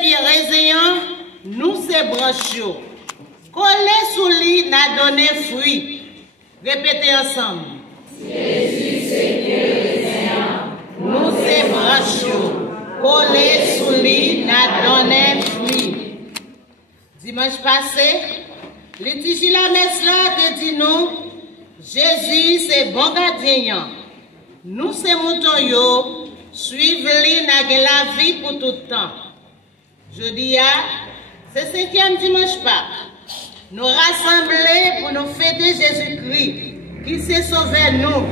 pieds raisin, nous c'est branches. Collé sous lit n'a donné fruit. Répétez ensemble. Jésus c'est pieds raisin, nous c'est branches. Collé sous lit n'a donné fruit. Dimanche passé, Litigie la messe là te dit nous, Jésus c'est bon gardien. Nous c'est moutons yo, suivez-lui n'a la vie pour tout le temps. Je dis c'est 5e dimanche Pâques. Nous rassembler pour nous fêter Jésus-Christ qui s'est sauvé nous.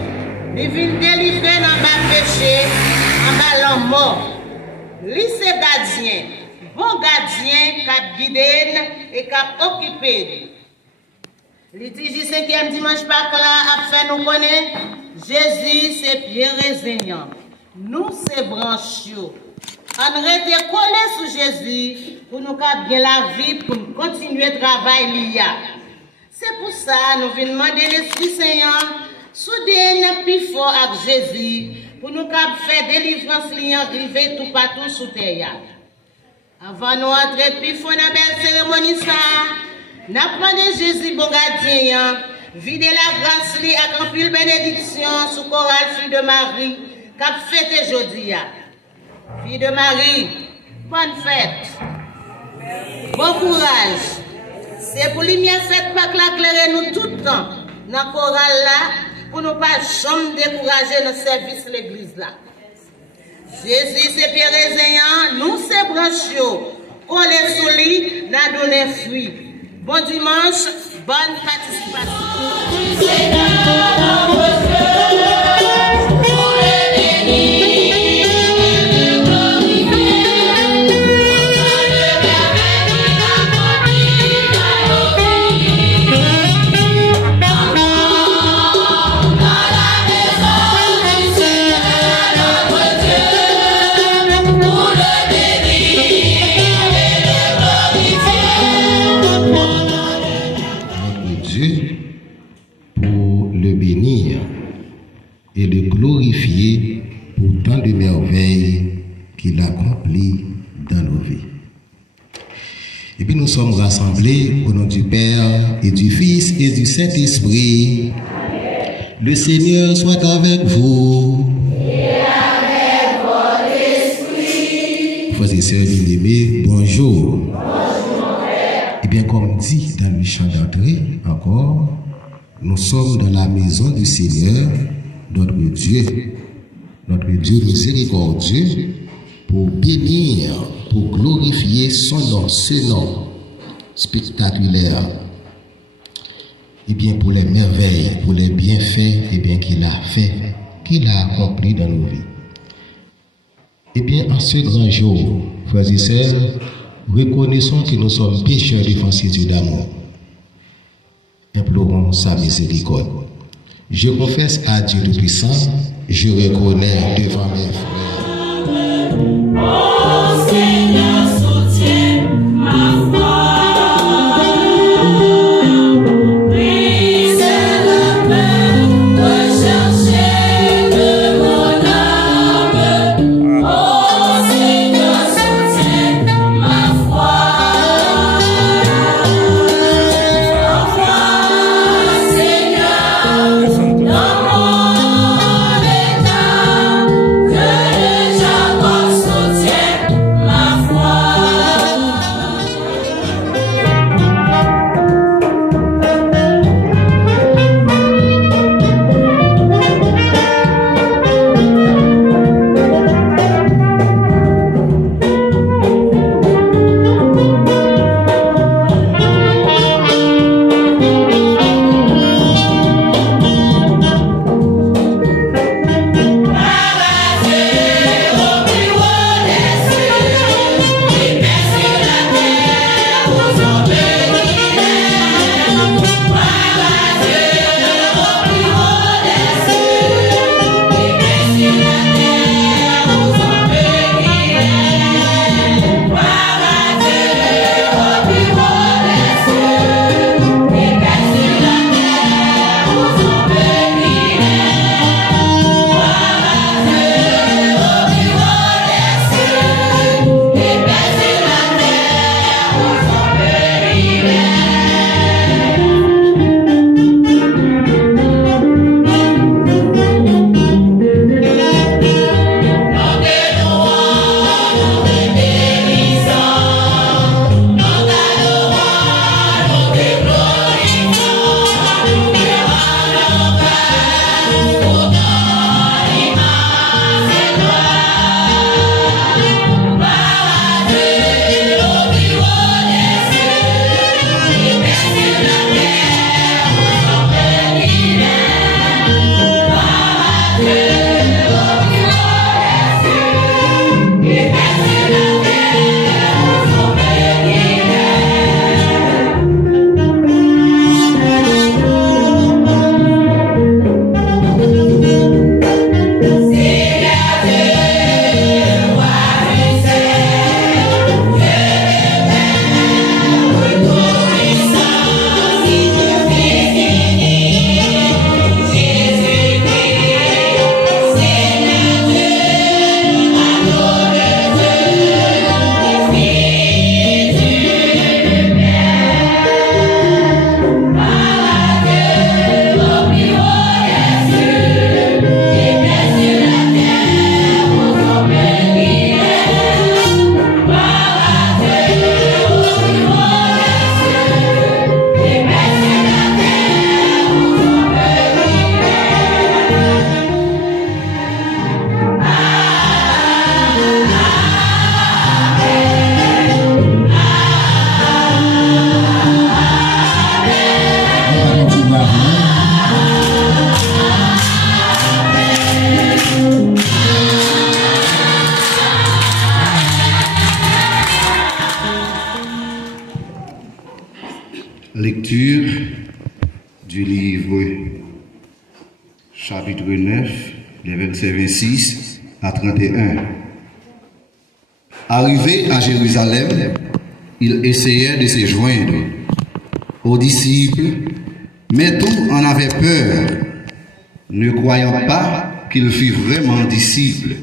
Il vient délivrer dans ma péché, en bas mort. Lui c'est gardien, bon gardien qui a guidé et qui a occupé. Litige 5e dimanche Pâques là a fait nous connaître Jésus c'est bien résilient. Nous c'est branches. On reste collé sur Jésus pour nous bien la vie, pour nous continuer le travail lié. C'est pour ça nous venons demander l'Esprit Saint, soudain plus fort avec Jésus, pour nous faire délivrance liée arriver tout partout sous terre. Avant nous entrer plus fort dans la belle cérémonie, nous demandons Jésus, bon gardien, vider la grâce li avec un pile bénédiction sous chorale Fille de Marie, qu'a fêté aujourd'hui. Fille de Marie, bonne fête. Bon courage. C'est pour lui bien fête pas clairer nous tout le temps dans le chorale là, pour ne pas jamais décourager nos services de l'église là. Jésus c'est Pierre Raisin, nous c'est branches, qu'on les sous lui, n'a donné fruit. Bon dimanche, bonne participation. Et le glorifier pour tant de merveilles qu'il accomplit dans nos vies. Et puis nous sommes rassemblés au nom du Père et du Fils et du Saint-Esprit. Le Seigneur soit avec vous. Et avec votre esprit. Frères et sœurs bien-aimés, bonjour. Bonjour mon Père. Et bien comme dit dans le chant d'entrée encore, nous sommes dans la maison du Seigneur, notre Dieu miséricordieux, pour bénir, pour glorifier son nom, ce nom spectaculaire, et bien pour les merveilles, pour les bienfaits, et bien qu'il a fait, qu'il a accompli dans nos vies. Et bien en ce grand jour, frères et sœurs, reconnaissons que nous sommes pécheurs défensifs Dieu d'amour. Implorons sa miséricorde. Je confesse à Dieu Tout-Puissant, je reconnais devant mes frères. Oh Seigneur, soutiens ma foi. Lecture du livre chapitre 9, les versets 26 à 31. Arrivé à Jérusalem, il essayait de se joindre aux disciples, mais tous en avaient peur, ne croyant pas qu'il fût vraiment disciple.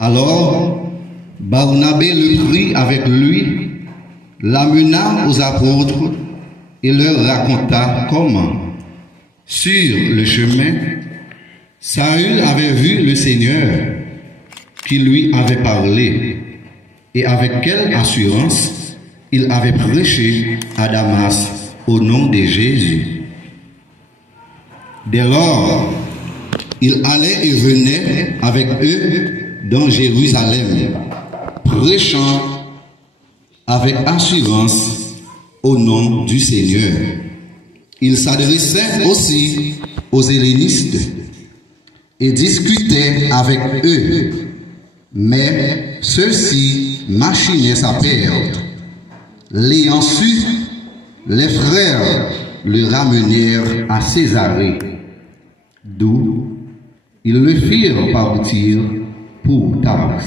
Alors, Barnabé le prit avec lui, l'amena aux apôtres et leur raconta comment, sur le chemin, Saül avait vu le Seigneur qui lui avait parlé et avec quelle assurance il avait prêché à Damas au nom de Jésus. Dès lors, il allait et venait avec eux dans Jérusalem, prêchant avec assurance au nom du Seigneur. Il s'adressait aussi aux hellénistes et discutait avec eux, mais ceux-ci machinaient sa perte. L'ayant su, les frères le ramenèrent à Césarée, d'où ils le firent partir pour Tars.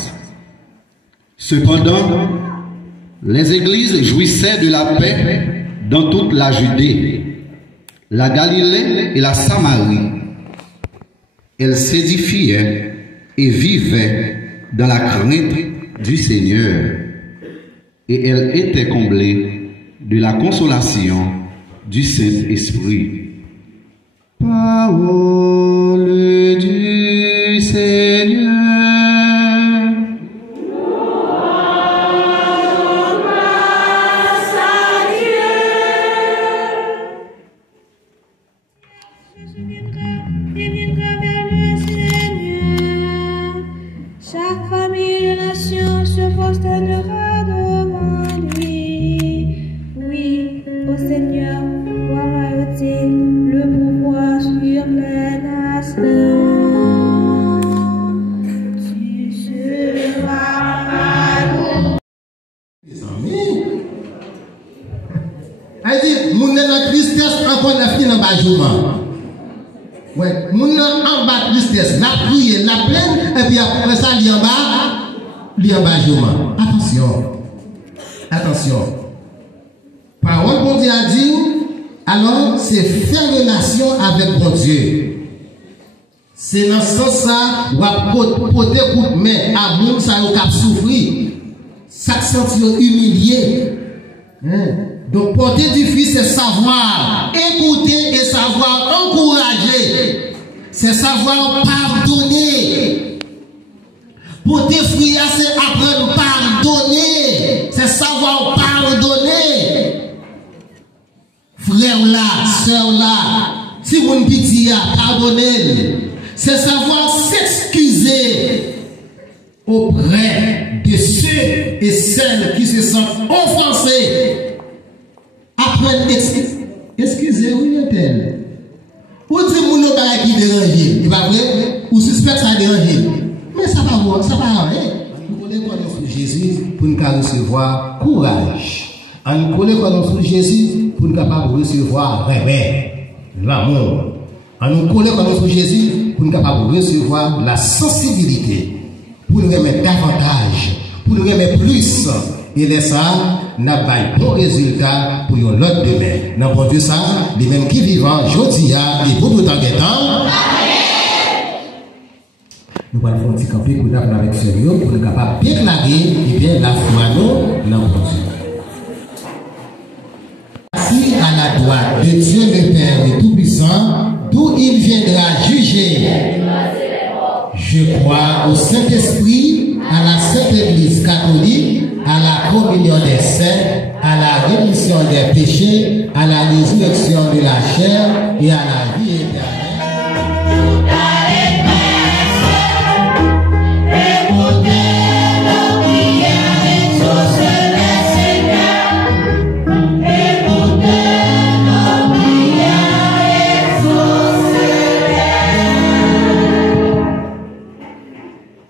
Cependant, les églises jouissaient de la paix dans toute la Judée, la Galilée et la Samarie. Elles s'édifiaient et vivaient dans la crainte du Seigneur, et elles étaient comblées de la consolation du Saint-Esprit. Parole du Seigneur. Chaque famille et nation se prosternera devant lui. Oui, ô Seigneur, royauté, le pouvoir sur les nations. Tu seras nous. Elle dit, mon la tristesse encore la fin en bas jour. Ouais, mon en bas tristesse, la prière, la plaine, et puis après ça, li en bas jour. Attention. Attention. Parole bon Dieu a dit, alors c'est faire relation avec bon Dieu. C'est dans ce sens-là, ou à porter coup de main à moun ça ou cap souffrir. Ça sentir humilié. Donc porter du fils c'est savoir écouter et savoir encourager. C'est savoir pardonner. Porter frère c'est apprendre à pardonner. C'est savoir pardonner. Frère là, sœur là, si vous ne pitié, pardonnez. C'est savoir s'excuser auprès de ceux et celles qui se sentent offensés. Apprendre à excuser, oui, tel. Ou dit mon nom qui dérange, il va vrai, ou suspect ça dérange. Mais ça va voir, ça va rien. Nous connaissons sur Jésus pour nous recevoir courage. Nous connaissons sur Jésus pour nous capable recevoir l'amour. Nous connaissons sur Jésus pour nous capable recevoir la sensibilité, pour nous remettre davantage, pour nous remettre plus. Et les ça n'a pas bon résultat pour l'autre demain. N'a pas Dieu ça, les mêmes qui vivent aujourd'hui et pour tout en temps. Nous allons faire un petit campé pour nous avec sérieux pour nous capables de déclarer et bien la foi nous dans Dieu. Assis à la droite de Dieu le Père Tout-Puissant, d'où il viendra juger. Je crois au Saint-Esprit, à la Sainte Église catholique, à la communion des saints, à la rémission des péchés, à la résurrection de la chair et à la vie éternelle.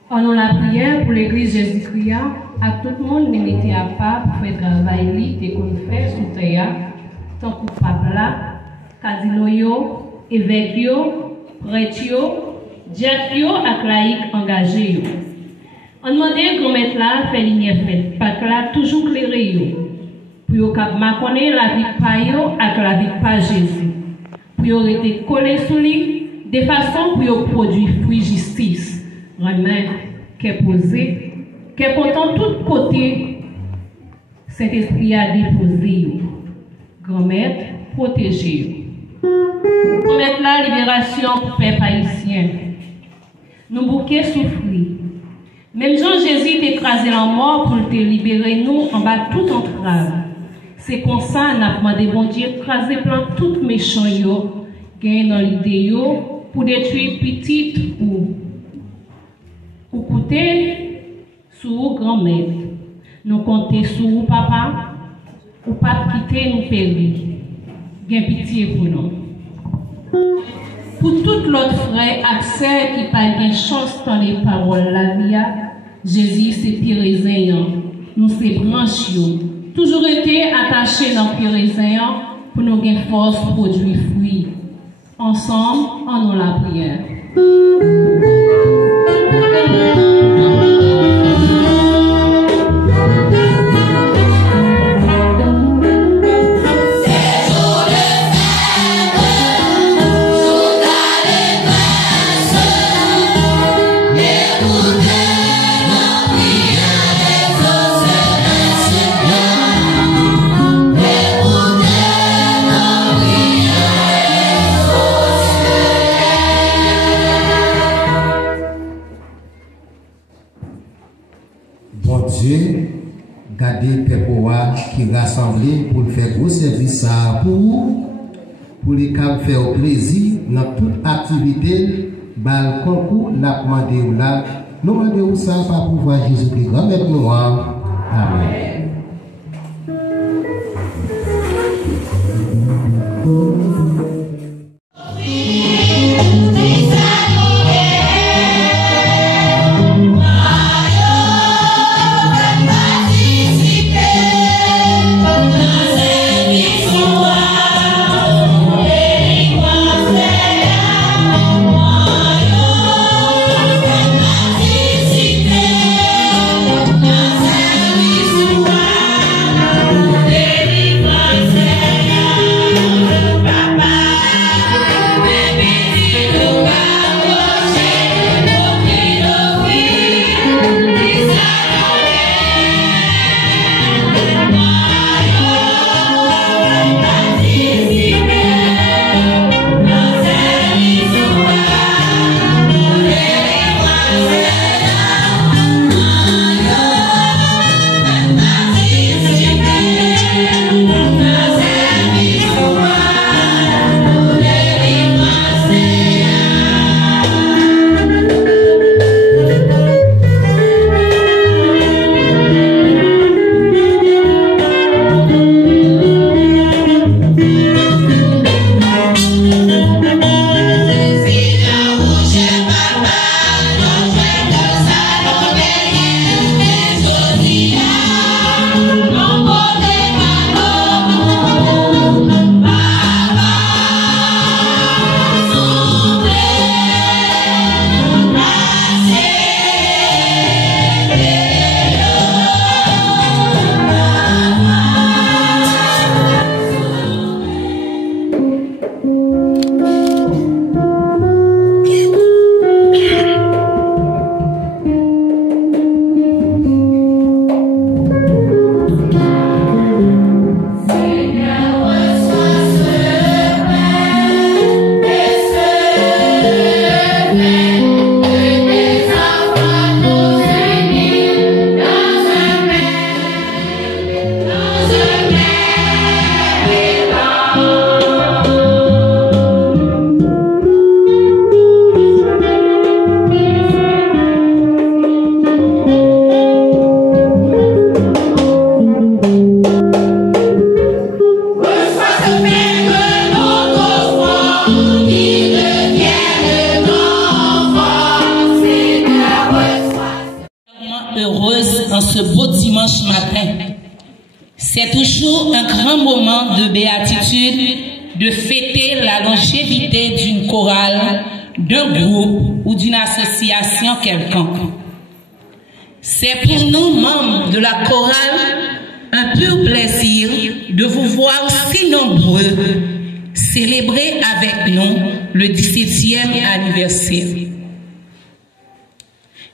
Pendant la prière pour l'église Jésus-Christ, à tout le monde nous mettait à part pour faire travail et qu'on fait sous terre, tant que pape là, casino yo, évêque yo, prêtre yo, diacre yo ak laïc engagé yo. On demande grand maître là fait lumière faite, pas là toujours clairé yo. Pour yo cap connaître la vie de pa yo ak la vie de pa Jésus. Pour yo rester collé sous lui de façon pour yo produire fruit justice. Vraiment qu'est posé, qu'est pourtant tout côté cet esprit a déposé yo. Grand maître protéger yo. Pour mettre la libération pour peuple haïtien. Nous bouquets souffrir. Même Jean-Jésus écrasé en mort pour te libérer nous en bas toute entrave. C'est comme ça n'a demandé bon Dieu écraser plein tout méchant yo, gagne dans l'idée yo pour détruire petite ou coûter sous grand-mère. Nous compter sur vous papa ou pas quitter nous périr. Gain pitié pour nous. Pour tout l'autre frère accès qui pas de chance dans les paroles la vie, Jésus c'est pire raisin, nous c'est branche yo. Toujours été attachés dans pire raisin pour nous gagner force produire fruit. Ensemble, en nous la prière. Gardez Pepoa qui rassemblé pour faire gros service pour les cas faire plaisir dans toute activité, bal concours, la demandé ou là, nous demandons ça par pouvoir Jésus-Christ, grand maître nous. Amen. Thank you. C'est toujours un grand moment de béatitude de fêter la longévité d'une chorale, d'un groupe ou d'une association quelconque. C'est pour nous, membres de la chorale, un pur plaisir de vous voir si nombreux célébrer avec nous le 17e anniversaire.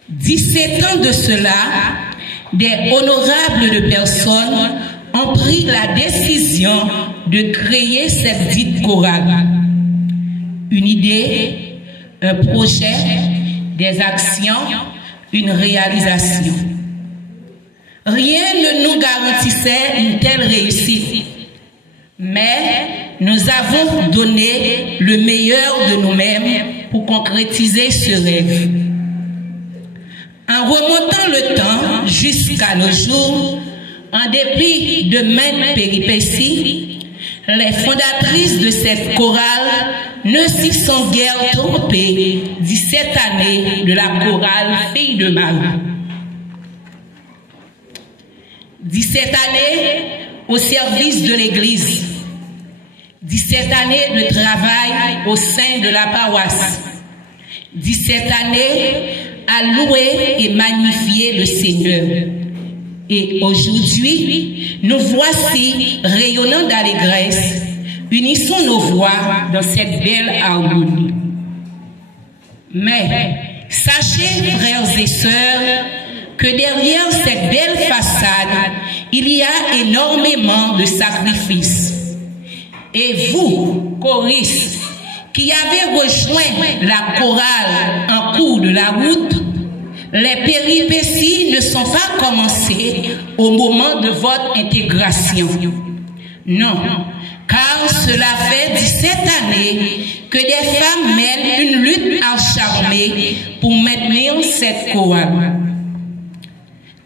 17 ans de cela, des honorables de personnes ont pris la décision de créer cette dite chorale. Une idée, un projet, des actions, une réalisation. Rien ne nous garantissait une telle réussite, mais nous avons donné le meilleur de nous-mêmes pour concrétiser ce rêve. En remontant le temps jusqu'à nos jours, en dépit de maintes péripéties, les fondatrices de cette chorale ne s'y sont guère trompées 17 années de la chorale Filles de Marie. 17 années au service de l'Église. 17 années de travail au sein de la paroisse. 17 années à louer et magnifier le Seigneur. Et aujourd'hui, nous voici rayonnant d'allégresse, unissons nos voix dans cette belle harmonie. Mais sachez, frères et sœurs, que derrière cette belle façade, il y a énormément de sacrifices. Et vous, choristes, qui avez rejoint la chorale en cours de la route, les péripéties ne sont pas commencées au moment de votre intégration. Non, car cela fait 17 années que des femmes mènent une lutte acharnée pour maintenir cette chorale.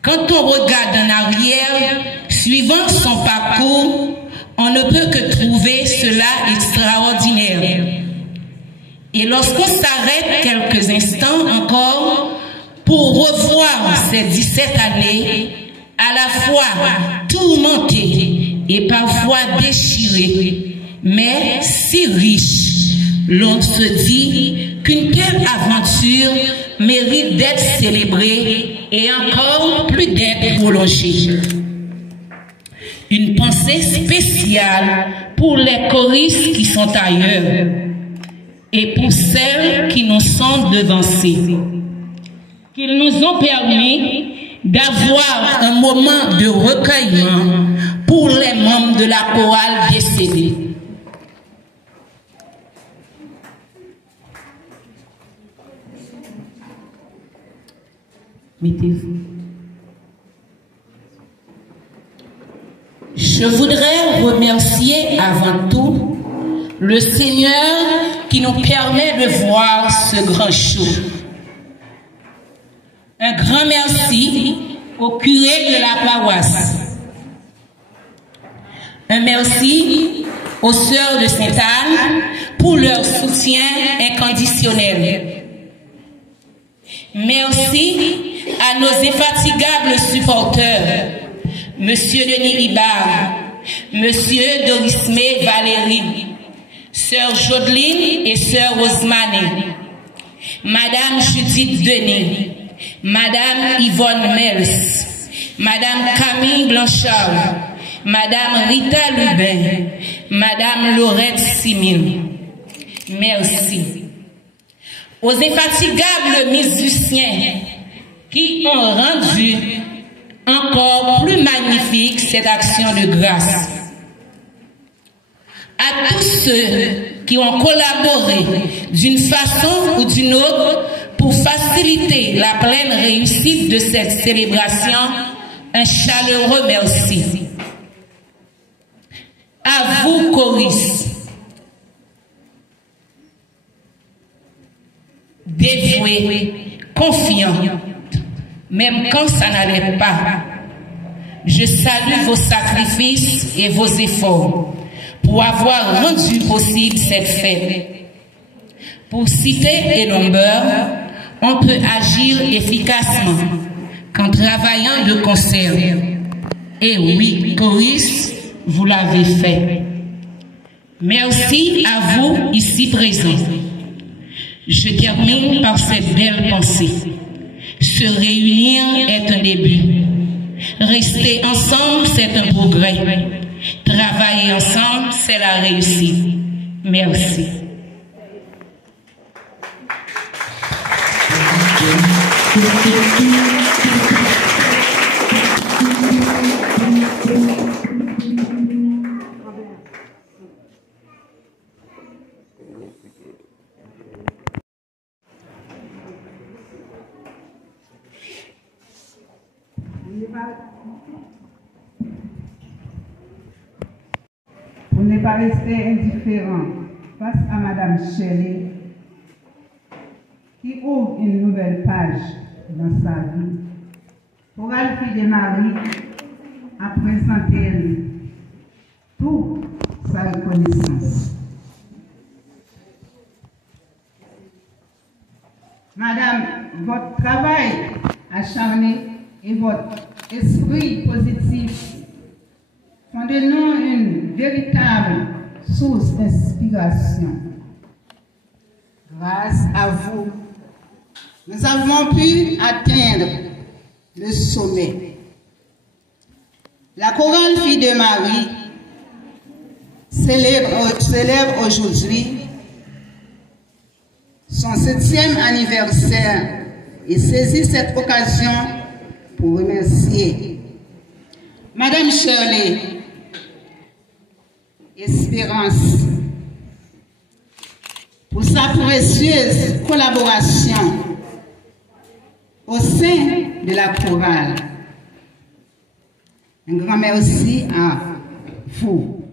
Quand on regarde en arrière, suivant son parcours, on ne peut que trouver cela extraordinaire. Et lorsqu'on s'arrête quelques instants encore pour revoir ces 17 années, à la fois tourmentées et parfois déchirées, mais si riches, l'on se dit qu'une telle aventure mérite d'être célébrée et encore plus d'être prolongée. Une pensée spéciale pour les choristes qui sont ailleurs et pour celles qui nous sont devancées, qu'ils nous ont permis d'avoir un moment de recueillement pour les membres de la chorale décédés. Mettez-vous. Je voudrais remercier avant tout le Seigneur qui nous permet de voir ce grand show. Un grand merci au curé de la paroisse. Un merci aux sœurs de Sainte-Anne pour leur soutien inconditionnel. Merci à nos infatigables supporters, Monsieur Denis Ibar, Monsieur Dorismé Valérie, Sœur Jodeline et Sœur Osmane, Madame Judith Denis, Madame Yvonne Mels, Madame Camille Blanchard, Madame Rita Lubin, Madame Laurette Simil. Merci. Aux infatigables musiciens qui ont rendu encore plus magnifique cette action de grâce. À tous ceux qui ont collaboré d'une façon ou d'une autre pour faciliter la pleine réussite de cette célébration, un chaleureux merci. À vous, choristes, dévoués, confiants, même quand ça n'allait pas. Je salue vos sacrifices et vos efforts pour avoir rendu possible cette fête. Pour citer les nombres, on peut agir efficacement qu'en travaillant de concert. Et oui, Coris, vous l'avez fait. Merci à vous ici présents. Je termine par cette belle pensée. Se réunir est un début. Rester ensemble, c'est un progrès. Travailler ensemble, c'est la réussite. Merci. Pour ne pas rester indifférent face à Madame Shelley, qui ouvre une nouvelle page dans sa vie, Chorale Filles de Marie a présenté toute sa reconnaissance. Madame, votre travail acharné et votre esprit positif font de nous une véritable source d'inspiration. Grâce à vous, nous avons pu atteindre le sommet. La Chorale Filles de Marie célèbre aujourd'hui son 7e anniversaire et saisit cette occasion pour remercier Madame Shirley Espérance pour sa précieuse collaboration au sein de la chorale. Un grand merci à vous.